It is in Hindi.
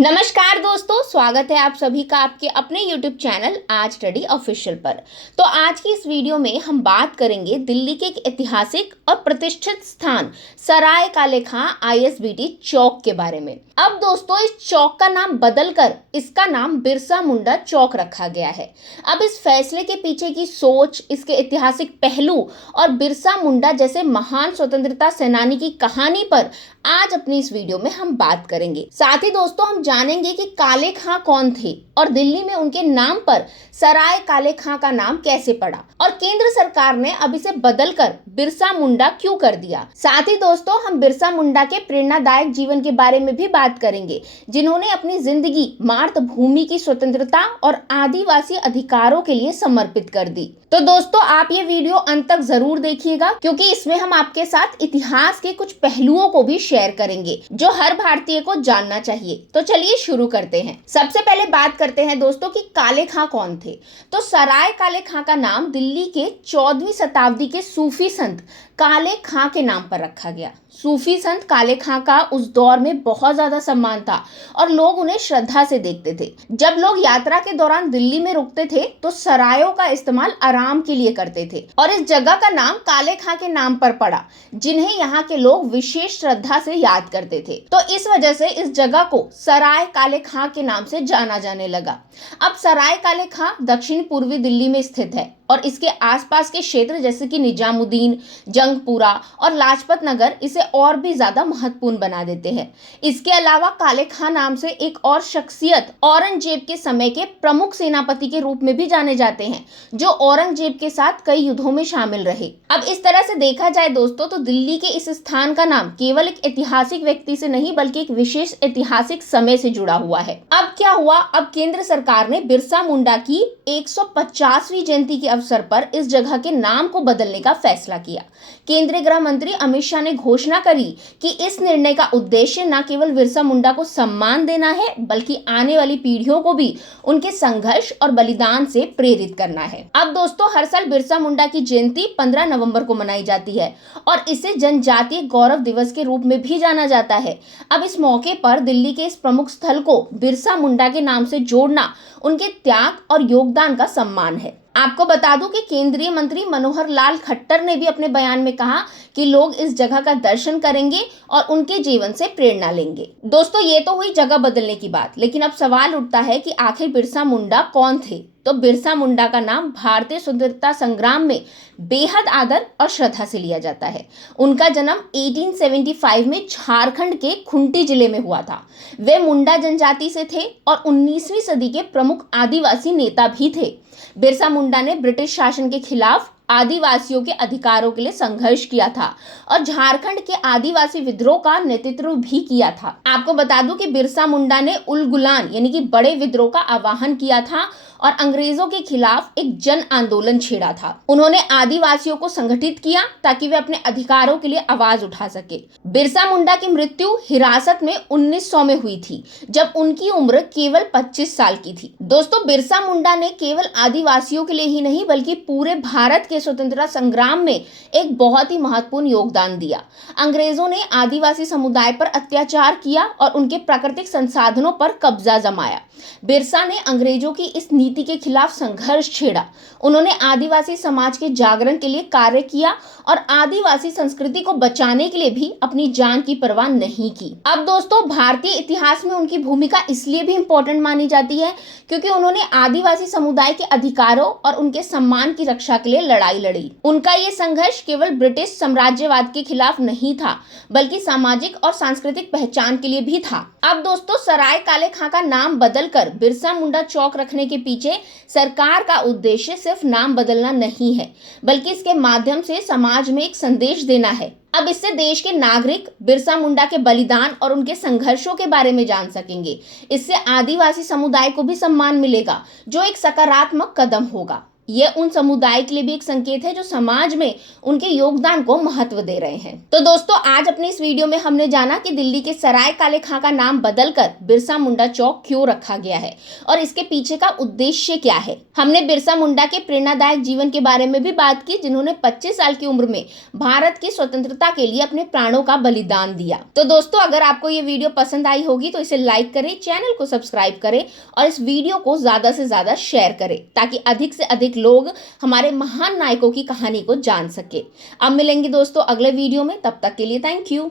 नमस्कार दोस्तों, स्वागत है आप सभी का आपके अपने YouTube चैनल आज स्टडी ऑफिशियल पर। तो आज की इस वीडियो में हम बात करेंगे दिल्ली के एक ऐतिहासिक और प्रतिष्ठित स्थान सराय काले खां ISBT चौक के बारे में। अब दोस्तों, इस चौक का नाम बदलकर इसका नाम बिरसा मुंडा चौक रखा गया है। अब इस फैसले के पीछे की सोच, इसके ऐतिहासिक पहलू और बिरसा मुंडा जैसे महान स्वतंत्रता सेनानी की कहानी पर आज अपनी इस वीडियो में हम बात करेंगे। साथ ही दोस्तों, हम जानेंगे कि काले खां कौन थे और दिल्ली में उनके नाम पर सराय काले खां का नाम कैसे पड़ा और केंद्र सरकार ने अब इसे बदलकर बिरसा मुंडा क्यों कर दिया। साथ ही दोस्तों, हम बिरसा मुंडा के प्रेरणादायक जीवन के बारे में भी बात करेंगे, जिन्होंने अपनी जिंदगी मातृभूमि की स्वतंत्रता और आदिवासी अधिकारों के लिए समर्पित कर दी। तो दोस्तों, आप ये वीडियो अंत तक जरूर देखिएगा, क्योंकि इसमें हम आपके साथ इतिहास के कुछ पहलुओं को भी शेयर करेंगे जो हर भारतीय को जानना चाहिए। तो चलिए शुरू करते हैं। सबसे पहले बात करते हैं दोस्तों कि काले खां कौन थे। तो सराय काले खां का नाम दिल्ली के 14वीं शताब्दी के सूफी संत काले खां के नाम पर रखा गया। सूफी संत काले खां का उस दौर में बहुत ज्यादा सम्मान था और लोग उन्हें श्रद्धा से देखते थे। जब लोग यात्रा के दौरान दिल्ली में रुकते थे तो सरायों का इस्तेमाल आराम के लिए करते थे और इस जगह का नाम काले खां के नाम पर पड़ा, जिन्हें यहाँ के लोग विशेष श्रद्धा से याद करते थे। तो इस वजह से इस जगह को सराय काले खां के नाम से जाना जाने लगा। अब सराय काले खां दक्षिण पूर्वी दिल्ली में स्थित है और इसके आसपास के क्षेत्र जैसे कि निजामुद्दीन, जंगपुरा और लाजपत नगर इसे और भी ज्यादा महत्वपूर्ण बना देते हैं। इसके अलावा काले खां नाम से एक और शख्सियत औरंगजेब के समय के प्रमुख सेनापति के रूप में भी जाने जाते हैं, जो औरंगजेब के साथ कई युद्धों में शामिल रहे। अब इस तरह से देखा जाए दोस्तों, तो दिल्ली के इस स्थान का नाम केवल एक ऐतिहासिक व्यक्ति से नहीं बल्कि एक विशेष ऐतिहासिक समय से जुड़ा हुआ है। अब क्या हुआ, अब केंद्र सरकार ने बिरसा मुंडा की 150वीं जयंती के अवसर पर इस जगह के नाम को बदलने का फैसला किया। केंद्रीय गृह मंत्री अमित शाह ने घोषणा करी कि इस निर्णय का उद्देश्य न केवल बिरसा मुंडा को सम्मान देना है, बल्कि आने वाली पीढ़ियों को भी उनके संघर्ष और बलिदान से प्रेरित करना है। अब दोस्तों, हर साल बिरसा मुंडा की जयंती 15 नवंबर को मनाई जाती है और इसे जनजातीय गौरव दिवस के रूप में भी जाना जाता है। अब इस मौके पर दिल्ली के इस प्रमुख स्थल को बिरसा मुंडा के नाम से जोड़ना उनके त्याग और योगदान का सम्मान है। आपको बता दूं कि केंद्रीय मंत्री मनोहर लाल खट्टर ने भी अपने बयान में कहा कि लोग इस जगह का दर्शन करेंगे और उनके जीवन से प्रेरणा लेंगे। दोस्तों, ये तो हुई जगह बदलने की बात, लेकिन अब सवाल उठता है कि आखिर बिरसा मुंडा कौन थे। तो बिरसा मुंडा का नाम भारतीय स्वतंत्रता संग्राम में बेहद आदर और श्रद्धा से लिया जाता है। उनका जन्म 1875 में झारखंड के खूंटी जिले में हुआ था। वे मुंडा जनजाति से थे और 19वीं सदी के प्रमुख आदिवासी नेता भी थे। बिरसा मुंडा ने ब्रिटिश शासन के खिलाफ आदिवासियों के अधिकारों के लिए संघर्ष किया था और झारखंड के आदिवासी विद्रोह का नेतृत्व भी किया था। आपको बता दूं कि बिरसा मुंडा ने उलगुलान यानी कि बड़े विद्रोह का आह्वान किया था और अंग्रेजों के खिलाफ एक जन आंदोलन छेड़ा था। उन्होंने आदिवासियों को संगठित किया ताकि वे अपने अधिकारों के लिए आवाज उठा सके। बिरसा मुंडा की मृत्यु हिरासत में 1900 में हुई थी, जब उनकी उम्र केवल 25 साल की थी। दोस्तों, बिरसा मुंडा ने केवल आदिवासियों के लिए ही नहीं बल्कि पूरे भारत के स्वतंत्रता संग्राम में एक बहुत ही महत्वपूर्ण योगदान दिया। अंग्रेजों ने आदिवासी समुदाय पर अत्याचार किया और उनके प्राकृतिक संसाधनों पर कब्जा जमाया। बिरसा ने अंग्रेजों की इस नीति के खिलाफ संघर्ष छेड़ा। उन्होंने आदिवासी समाज के जागरण के लिए कार्य किया और आदिवासी संस्कृति को बचाने के लिए भी अपनी जान की परवाह नहीं की। अब दोस्तों, भारतीय इतिहास में उनकी भूमिका इसलिए भी इम्पोर्टेंट मानी जाती है क्योंकि उन्होंने आदिवासी समुदाय के अधिकारों और उनके सम्मान की रक्षा के लिए लड़ाई लड़ी। उनका ये संघर्ष केवल ब्रिटिश साम्राज्यवाद के खिलाफ नहीं था, बल्कि सामाजिक और सांस्कृतिक पहचान के लिए भी था। अब दोस्तों, सराय काले खां का नाम बदलकर बिरसा मुंडा चौक रखने के पीछे सरकार का उद्देश्य सिर्फ नाम बदलना नहीं है, बल्कि इसके माध्यम से समाज में एक संदेश देना है। अब इससे देश के नागरिक बिरसा मुंडा के बलिदान और उनके संघर्षों के बारे में जान सकेंगे। इससे आदिवासी समुदाय को भी सम्मान मिलेगा, जो एक सकारात्मक कदम होगा। ये उन समुदाय के लिए भी एक संकेत है जो समाज में उनके योगदान को महत्व दे रहे हैं। तो दोस्तों, आज अपनी इस वीडियो में हमने जाना कि दिल्ली के सराय काले खां का नाम बदलकर बिरसा मुंडा चौक क्यों रखा गया है और इसके पीछे का उद्देश्य क्या है। हमने बिरसा मुंडा के प्रेरणादायक जीवन के बारे में भी बात की, जिन्होंने 25 साल की उम्र में भारत की स्वतंत्रता के लिए अपने प्राणों का बलिदान दिया। तो दोस्तों, अगर आपको ये वीडियो पसंद आई होगी तो इसे लाइक करें, चैनल को सब्सक्राइब करें और इस वीडियो को ज्यादा से ज्यादा शेयर करें ताकि अधिक से अधिक लोग हमारे महान नायकों की कहानी को जान सके। अब मिलेंगे दोस्तों अगले वीडियो में, तब तक के लिए थैंक यू।